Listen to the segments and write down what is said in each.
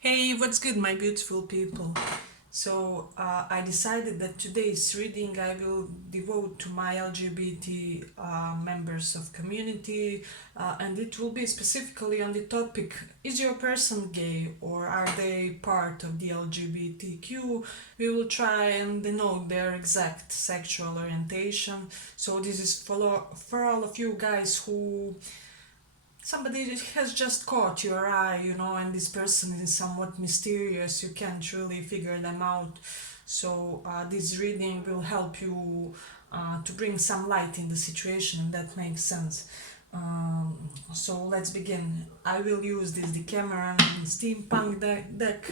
Hey, what's good, my beautiful people? I decided that today's reading I will devote to my LGBT members of community, and it will be specifically on the topic: Is your person gay or are they part of the LGBTQ? We will try and denote their exact sexual orientation. So this is for all of you guys who somebody has just caught your eye, and this person is somewhat mysterious. You can't really figure them out. This reading will help you to bring some light in the situation, if that makes sense. So let's begin. I will use this Decameron Steampunk deck.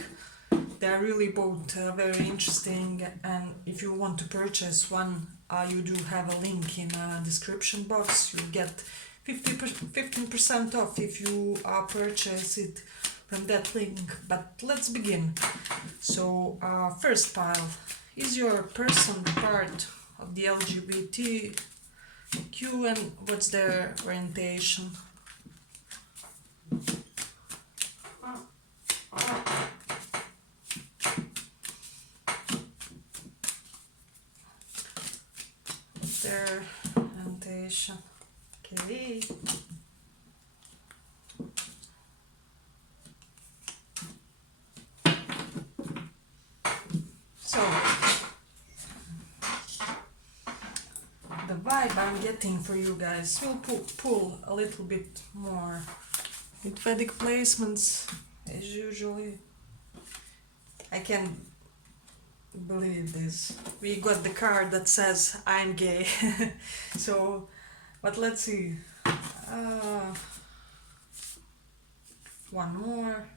They are really both very interesting, and if you want to purchase one, you do have a link in a description box. You get 15% off if you purchase it from that link. But let's begin. First pile: is your person part of the LGBTQ and what's their orientation? Their orientation. Okay. So, the vibe I'm getting for you guys will pull a little bit more with Vedic placements, as usually. I can't believe this. We got the card that says I'm gay. So, but let's see. Uh, one more.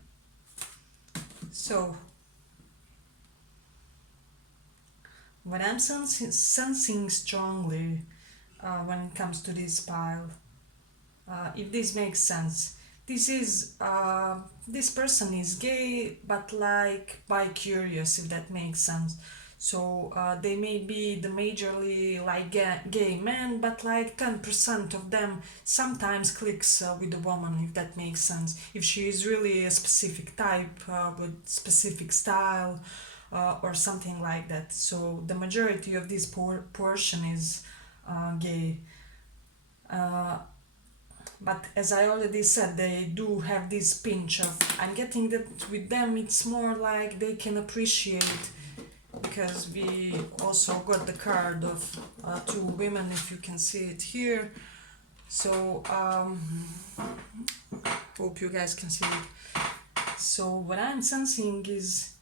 So, what I'm sensing strongly when it comes to this pile, if this makes sense, this person is gay, but like bi-curious, if that makes sense. They may be the majorly like gay men, but like 10% of them sometimes clicks with a woman, if that makes sense. If she is really a specific type with specific style or something like that. So the majority of this portion is gay. Uh, but as I already said, they do have this pinch of. I'm getting that with them, it's more like they can appreciate, because we also got the card of two women, if you can see it here. So, hope you guys can see it. So, what I'm sensing is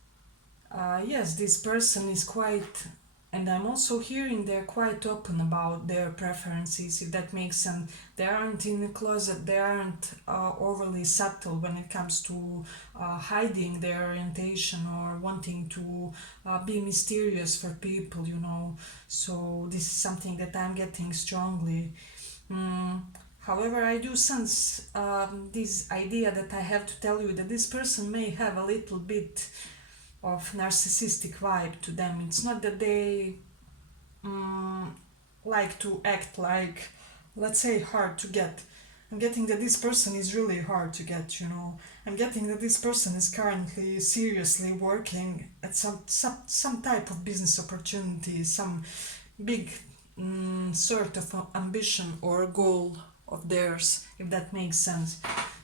yes, this person is quite, and I'm also hearing they're quite open about their preferences, if that makes sense. They aren't in the closet, they aren't overly subtle when it comes to hiding their orientation or wanting to be mysterious for people. So, this is something that I'm getting strongly. Mm. However, I do sense this idea that I have to tell you that this person may have a little bit of narcissistic vibe to them. It's not that they um, like to act like, let's say, hard to get. I'm getting that this person is really hard to get. I'm getting that this person is currently seriously working at some type of business opportunity, some big sort of ambition or goal of theirs, if that makes sense.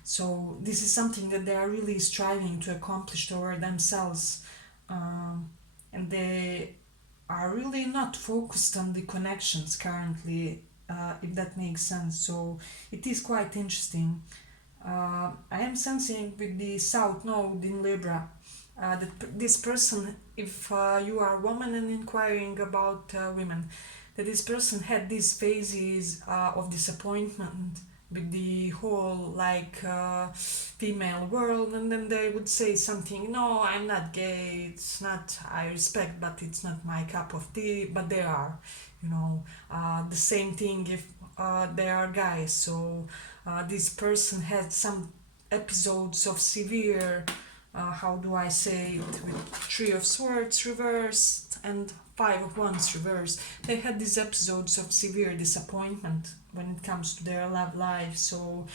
So this is something that they are really striving to accomplish toward themselves, and they are really not focused on the connections currently, if that makes sense. So it is quite interesting. I am sensing with the South Node in Libra that this person, if you are a woman and inquiring about women, that this person had these phases of disappointment with the whole female world, and then they would say something, no, I'm not gay, it's not, I respect, but it's not my cup of tea. But they are, the same thing if they are guys. So this person had some episodes of severe how do I say it, with Three of Swords reversed and Five of Wands reversed. They had these episodes of severe disappointment when it comes to their love life, so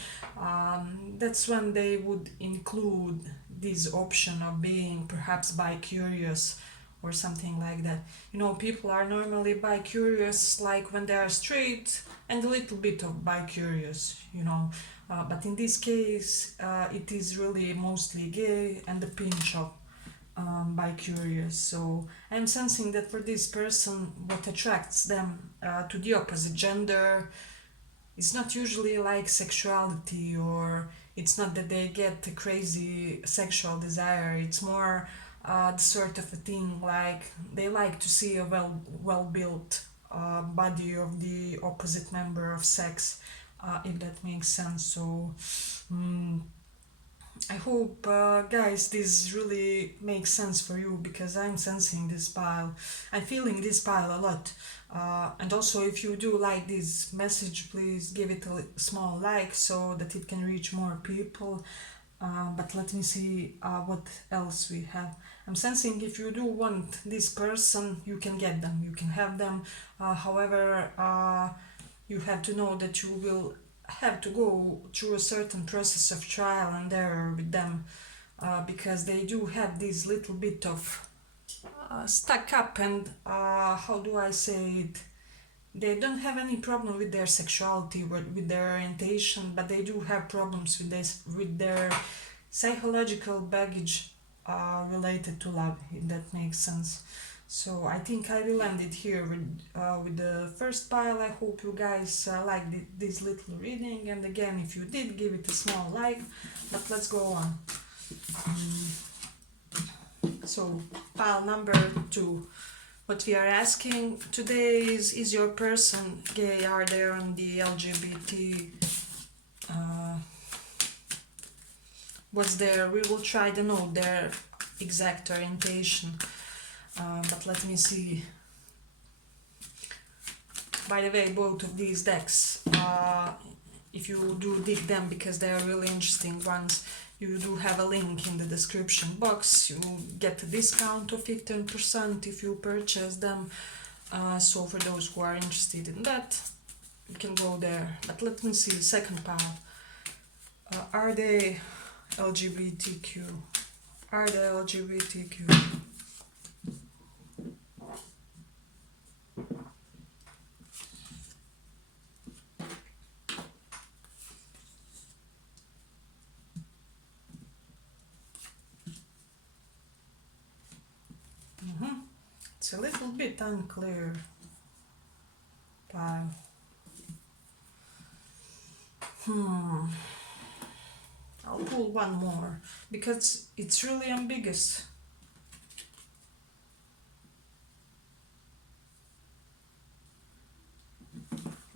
that's when they would include this option of being perhaps bi-curious or something like that. You know, people are normally bi-curious like when they are straight and a little bit of bi-curious, you know. But in this case, it is really mostly gay and a pinch of bi-curious. So I'm sensing that for this person, what attracts them to the opposite gender is not usually like sexuality, or it's not that they get a crazy sexual desire. It's more the sort of a thing like they like to see a well built body of the opposite member of sex, if that makes sense. So mm, I hope, guys, this really makes sense for you, because I'm sensing this pile. I'm feeling this pile a lot. And also, if you do like this message, please give it a small like so that it can reach more people. But let me see what else we have. I'm sensing if you do want this person, you can get them, you can have them. However, you have to know that you will have to go through a certain process of trial and error with them, because they do have this little bit of stuck up, and how do I say it? They don't have any problem with their sexuality, with their orientation, but they do have problems with this, with their psychological baggage related to love, if that makes sense. So I think I will end it here with the first pile. I hope you guys liked this little reading, and again, if you did, give it a small like. But let's go on. So pile number 2. What we are asking today is your person gay? Are they on the LGBT? What's their, we will try to know their exact orientation. But let me see. By the way, both of these decks, if you do dig them, because they are really interesting ones, you do have a link in the description box. You get a discount of 15% if you purchase them. So for those who are interested in that, you can go there. But let me see the second part. Are they LGBTQ? Are they LGBTQ? It's a little bit unclear pile. I'll pull one more because it's really ambiguous.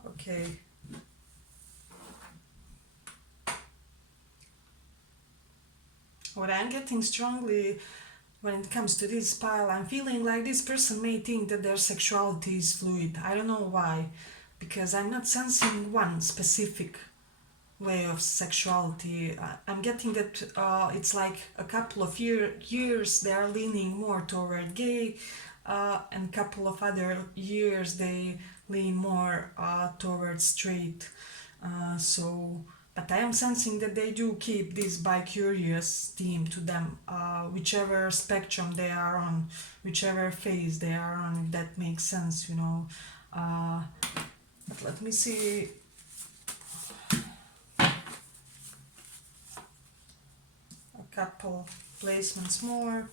Okay. What I'm getting strongly when it comes to this pile, I'm feeling like this person may think that their sexuality is fluid. I don't know why, because I'm not sensing one specific way of sexuality. I'm getting that it's like a couple of years they are leaning more toward gay, and a couple of other years they lean more towards straight. But I am sensing that they do keep this bi-curious theme to them, whichever spectrum they are on, whichever phase they are on, if that makes sense, you know. But let me see. A couple placements more.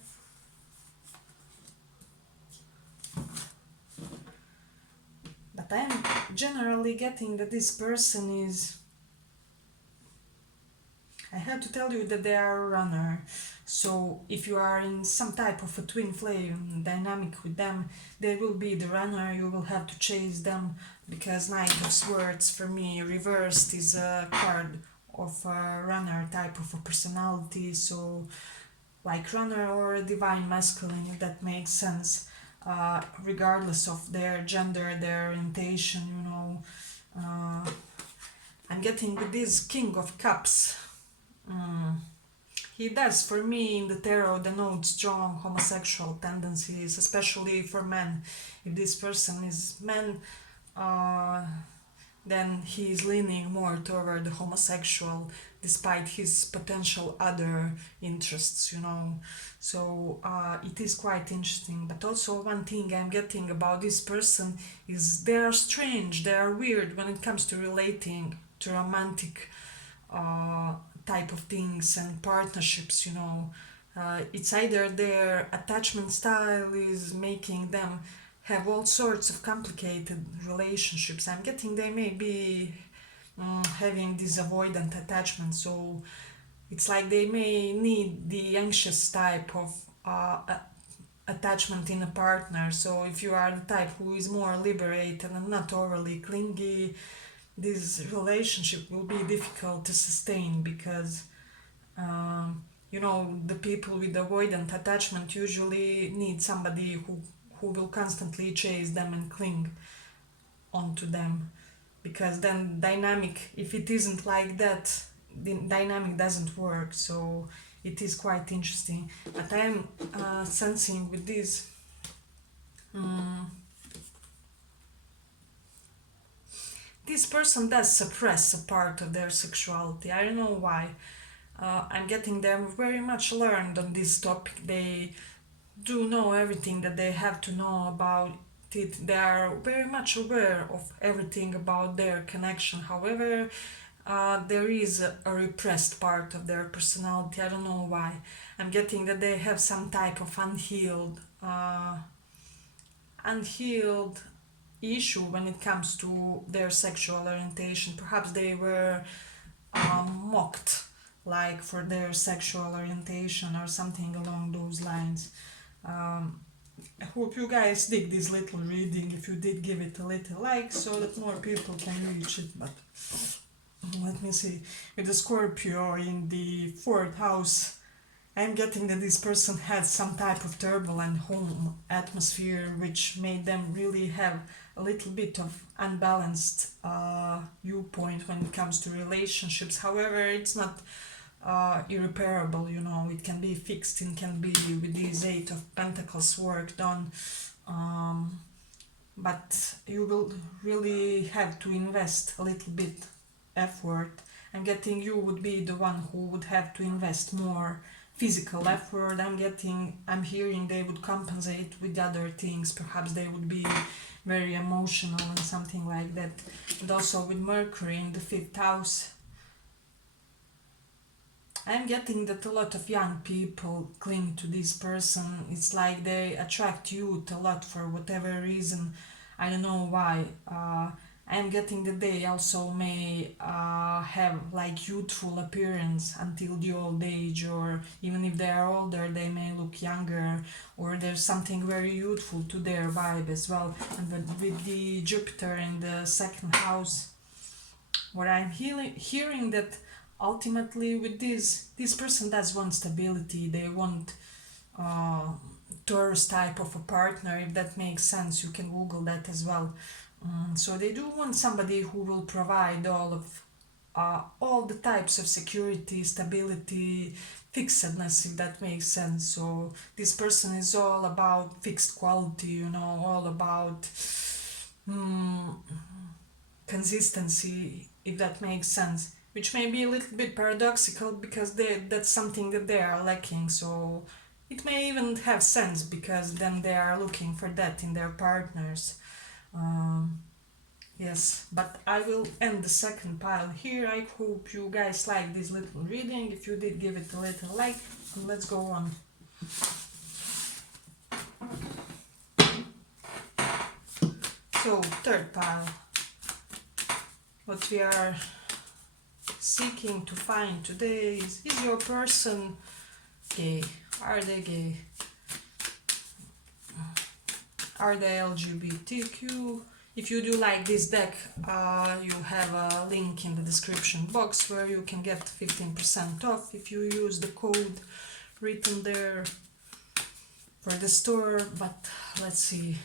But I'm generally getting that this person is, I have to tell you that they are a runner. So if you are in some type of a twin flame dynamic with them, they will be the runner. You will have to chase them, because Knight of Swords for me reversed is a card of a runner type of a personality. So like runner or a divine masculine, if that makes sense, regardless of their gender, their orientation, you know. I'm getting with this King of Cups. he does for me in the tarot denote strong homosexual tendencies, especially for men. If this person is man, uh, then he is leaning more toward the homosexual despite his potential other interests, you know. So it is quite interesting. But also, one thing I'm getting about this person is they are strange, they are weird when it comes to relating to romantic uh, type of things and partnerships, you know. It's either their attachment style is making them have all sorts of complicated relationships. I'm getting they may be having this avoidant attachment, so it's like they may need the anxious type of attachment in a partner. So if you are the type who is more liberated and not overly clingy, this relationship will be difficult to sustain because you know, the people with avoidant attachment usually need somebody who will constantly chase them and cling onto them, because then dynamic, if it isn't like that, the dynamic doesn't work. So it is quite interesting. But I am sensing with this this person does suppress a part of their sexuality. I don't know why. I'm getting them very much learned on this topic. They do know everything that they have to know about it. They are very much aware of everything about their connection. However, there is a repressed part of their personality. I don't know why. I'm getting that they have some type of unhealed issue when it comes to their sexual orientation. Perhaps they were mocked, like for their sexual orientation or something along those lines. I hope you guys dig this little reading. If you did, give it a little like so that more people can reach it. But let me see. With the Scorpio in the fourth house, I'm getting that this person had some type of turbulent home atmosphere which made them really have a little bit of unbalanced viewpoint when it comes to relationships. However, it's not irreparable, you know. It can be fixed, it can be with these Eight of Pentacles work done, but you will really have to invest a little bit effort. I'm getting you would be the one who would have to invest more physical effort. I'm hearing they would compensate with other things. Perhaps they would be very emotional and something like that. And also with Mercury in the fifth house, I'm getting that a lot of young people cling to this person. It's like they attract youth a lot for whatever reason. I don't know why. I'm getting that they also may have like youthful appearance until the old age, or even if they are older, they may look younger, or there's something very youthful to their vibe as well. And with the Jupiter in the second house, what I'm hearing that ultimately with this person does want stability. They want Taurus type of a partner, if that makes sense. You can Google that as well. So they do want somebody who will provide all the types of security, stability, fixedness, if that makes sense. So this person is all about fixed quality, you know, all about consistency, if that makes sense, which may be a little bit paradoxical because that's something that they are lacking. So it may even have sense because then they are looking for that in their partners. Yes, but I will end the second pile here. I hope you guys like this little reading. If you did, give it a little like, and let's go on. So, third pile. What we are seeking to find today is your person gay? Are they gay? Are they LGBTQ? If you do like this deck, you have a link in the description box where you can get 15% off if you use the code written there for the store. But let's see.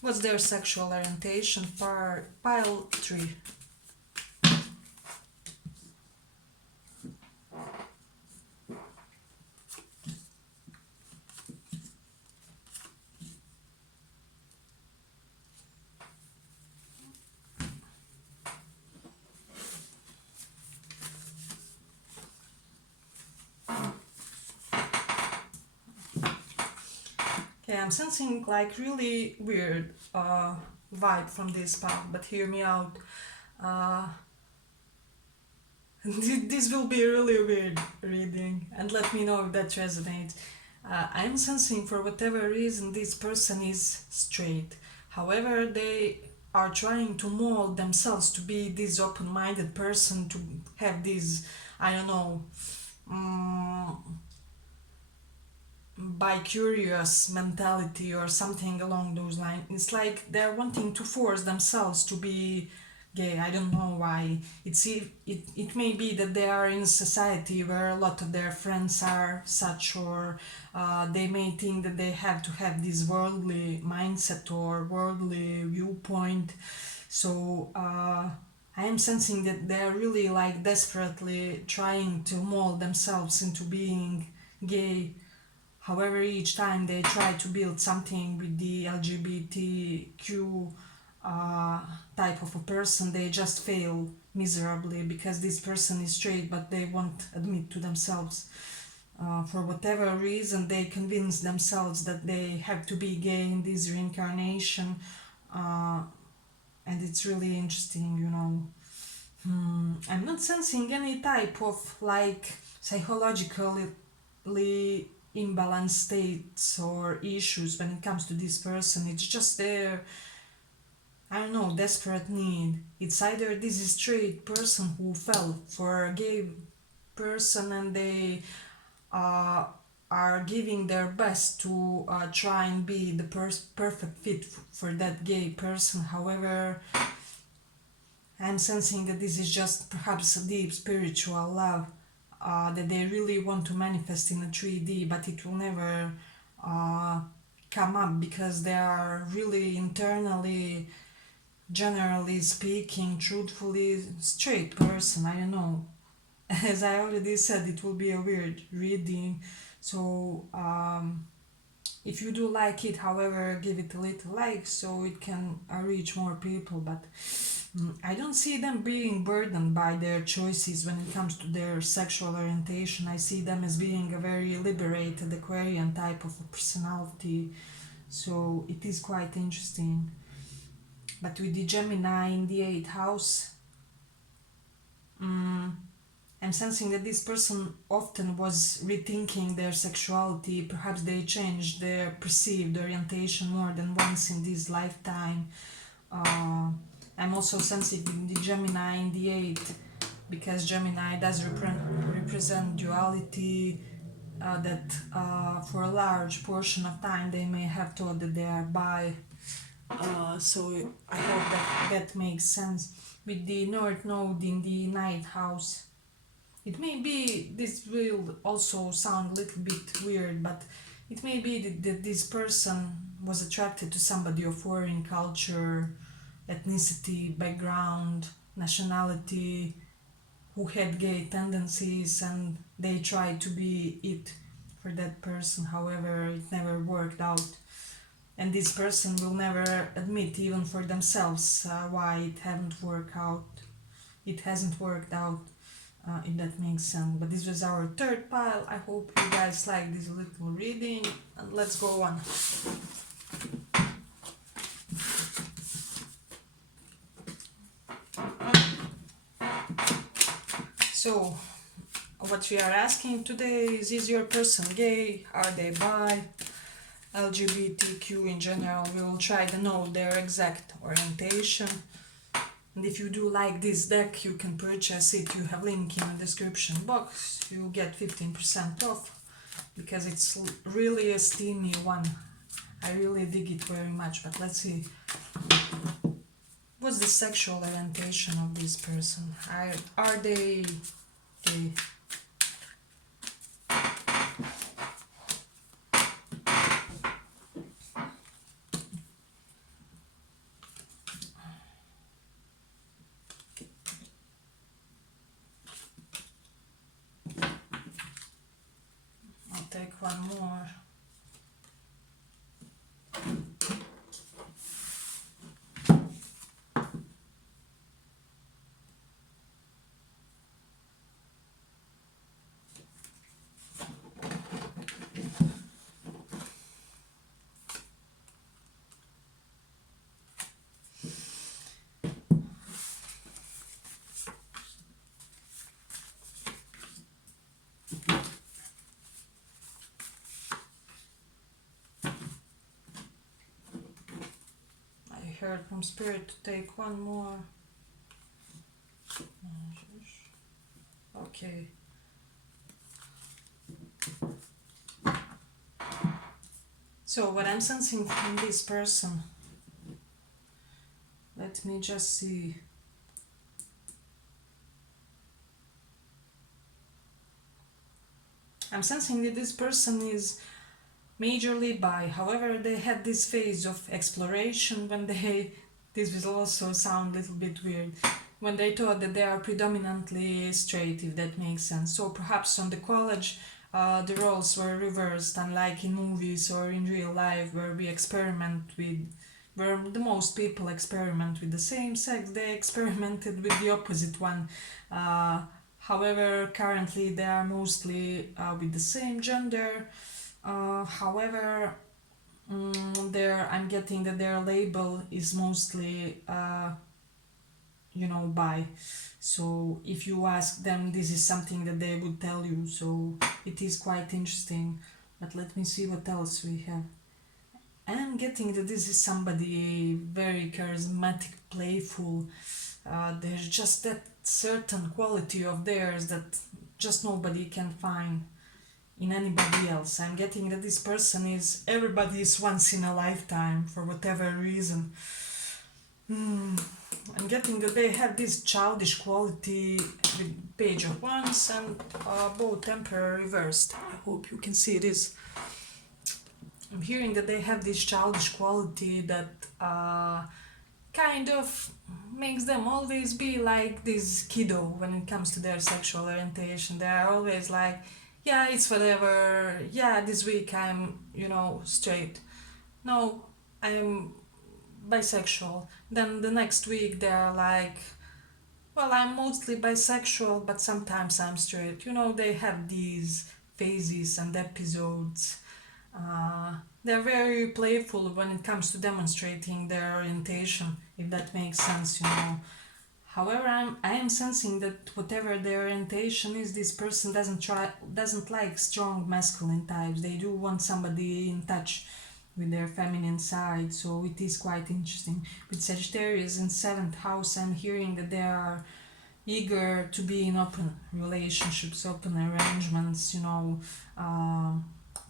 What's their sexual orientation? Pile 3. Okay, I'm sensing like really weird vibe from this path, but hear me out. Uh, this will be a really weird reading, and let me know if that resonates. I'm sensing for whatever reason this person is straight. However, they are trying to mold themselves to be this open minded person, to have this, I don't know, bi-curious mentality or something along those lines. It's like they're wanting to force themselves to be gay. I don't know why. It may be that they are in a society where a lot of their friends are such, or they may think that they have to have this worldly mindset or worldly viewpoint. So I am sensing that they're really like desperately trying to mold themselves into being gay. However, each time they try to build something with the LGBTQ uh, type of a person, they just fail miserably because this person is straight, but they won't admit to themselves. For whatever reason, they convince themselves that they have to be gay in this reincarnation, uh, and it's really interesting. I'm not sensing any type of like psychologically imbalanced states or issues when it comes to this person. It's just their, I don't know, desperate need. It's either this is straight person who fell for a gay person and they uh, are giving their best to try and be the perfect fit for that gay person. However, I'm sensing that this is just perhaps a deep spiritual love that they really want to manifest in a 3D, but it will never uh, come up because they are really internally, generally speaking, truthfully straight person. I don't know. As I already said, it will be a weird reading. So if you do like it, however, give it a little like so it can reach more people. But I don't see them being burdened by their choices when it comes to their sexual orientation. I see them as being a very liberated Aquarian type of a personality. So it is quite interesting. But with the Gemini in the 8th house, I'm sensing that this person often was rethinking their sexuality. Perhaps they changed their perceived orientation more than once in this lifetime. I'm also sensing the Gemini in the 8th because Gemini does represent duality, that for a large portion of time they may have thought that they are bi. So I hope that makes sense. With the North Node in the 9th house, it may be, this will also sound a little bit weird, but it may be that this person was attracted to somebody of foreign culture, ethnicity, background, nationality, who had gay tendencies, and they tried to be it for that person. However, it never worked out. And this person will never admit, even for themselves, why it hasn't worked out. It hasn't worked out, if that makes sense. But this was our third pile. I hope you guys like this little reading, and let's go on. So, what we are asking today is your person gay? Are they bi? LGBTQ in general? We will try to know their exact orientation. And if you do like this deck, you can purchase it. You have link in the description box. You get 15% off because it's really a steamy one. I really dig it very much. But let's see. What's the sexual orientation of this person? Are they gay? I'll take one more. heard from Spirit to take one more. Okay. So what I'm sensing from this person, let me just see. I'm sensing that this person is majorly bi. However, they had this phase of exploration when they, this will also sound a little bit weird, when they thought that they are predominantly straight, if that makes sense. So perhaps on the college, the roles were reversed, unlike in movies or in real life, where we experiment with, where the most people experiment with the same sex, they experimented with the opposite one. However, currently they are mostly with the same gender. However, I'm getting that their label is mostly, bi. So if you ask them, this is something that they would tell you. So it is quite interesting. But let me see what else we have. And I'm getting that this is somebody very charismatic, playful. There's just that certain quality of theirs that just nobody can find in anybody else. I'm getting that this person is everybody's once in a lifetime for whatever reason. I'm getting that they have this childish quality with Page of Wands and both Emperor reversed. I hope you can see this. I'm hearing that they have this childish quality that kind of makes them always be like this kiddo when it comes to their sexual orientation. They are always like, yeah, it's whatever. Yeah, this week I'm, straight. No, I'm bisexual. Then the next week they're like, well, I'm mostly bisexual, but sometimes I'm straight. They have these phases and episodes. They're very playful when it comes to demonstrating their orientation, if that makes sense. However, I am sensing that whatever their orientation is, this person doesn't like strong masculine types. They do want somebody in touch with their feminine side, so it is quite interesting. With Sagittarius in 7th house, I'm hearing that they are eager to be in open relationships, open arrangements,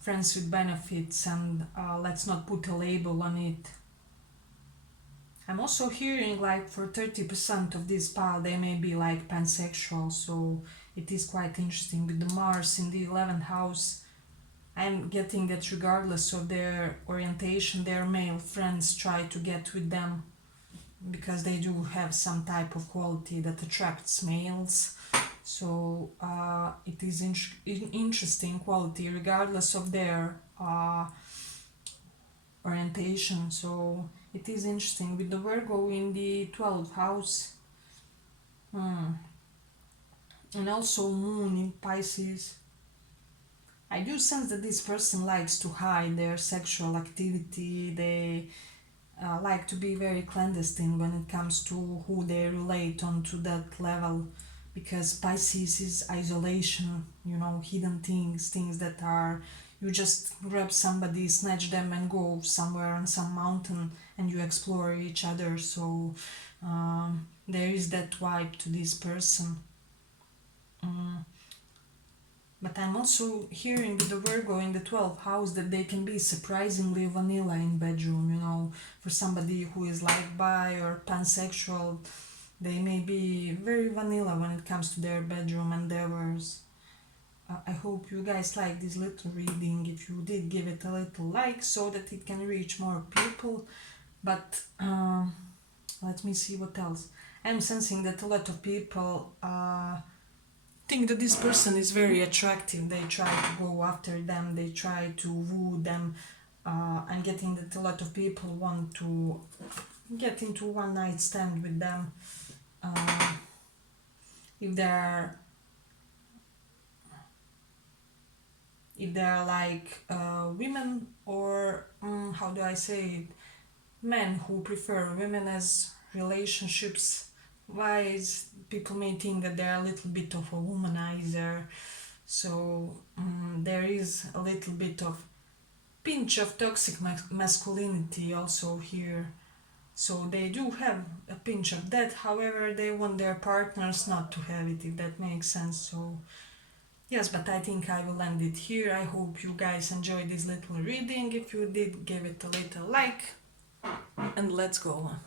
friends with benefits, and let's not put a label on it. I'm also hearing like for 30% of this pile they may be like pansexual, so it is quite interesting. With the Mars in the 11th house, I'm getting that regardless of their orientation, their male friends try to get with them because they do have some type of quality that attracts males. So it is interesting quality regardless of their orientation. So it is interesting with the Virgo in the 12th house, and also Moon in Pisces. I do sense that this person likes to hide their sexual activity. They like to be very clandestine when it comes to who they relate on to that level, because Pisces is isolation, hidden things that are, you just grab somebody, snatch them and go somewhere on some mountain and you explore each other. So there is that vibe to this person. But I'm also hearing with the Virgo in the 12th house that they can be surprisingly vanilla in bedroom, for somebody who is like bi or pansexual, they may be very vanilla when it comes to their bedroom endeavors. I hope you guys like this little reading. If you did, give it a little like so that it can reach more people. But let me see what else. I'm sensing that a lot of people think that this person is very attractive. They try to go after them, they try to woo them. I'm getting that a lot of people want to get into one night stand with them. If they're like women, or how do I say it, men who prefer women as relationships wise, people may think that they're a little bit of a womanizer. So there is a little bit of pinch of toxic masculinity also here. So they do have a pinch of that, however, they want their partners not to have it, if that makes sense. So, yes, but I think I will end it here. I hope you guys enjoyed this little reading. If you did, give it a little like, and let's go on.